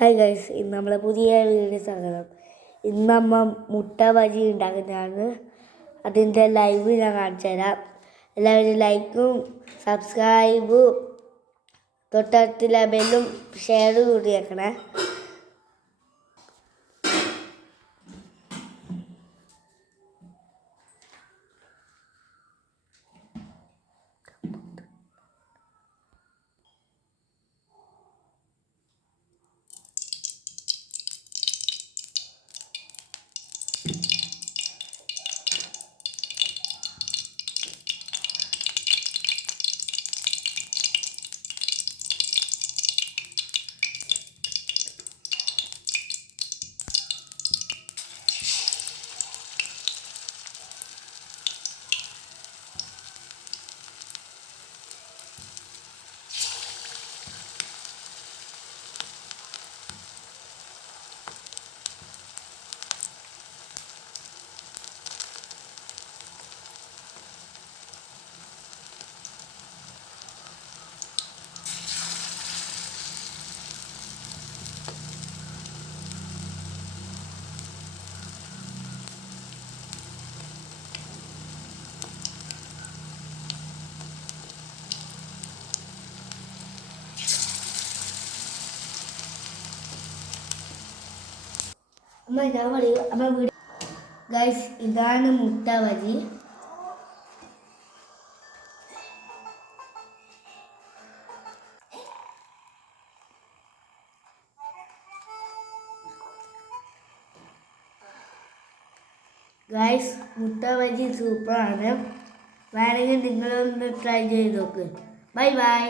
Hi guys, ഇന്ന് നമ്മളെ പുതിയ വീഡിയോ സ്വാഗതം. ഇന്ന് നമ്മ മുട്ട ബജി ഉണ്ടാക്കുന്നതാണ്. അതിൻ്റെ ലൈവ് ഞാൻ കാണിച്ചു തരാം. എല്ലാവരും ലൈക്കും സബ്സ്ക്രൈബും തൊട്ടടുത്തുള്ള ബെല്ലും ഷെയറും കൂടി വെക്കണേ. അമ്മ ഞാൻ പറയൂ, അമ്മ വീട് ഗൈസ്, ഇതാണ് മുട്ട ബജി. ഗൈസ്, മുട്ട ബജി സൂപ്പറാണ്. വേണമെങ്കിൽ നിങ്ങളൊന്ന് ട്രൈ ചെയ്ത് നോക്ക്. Bye bye.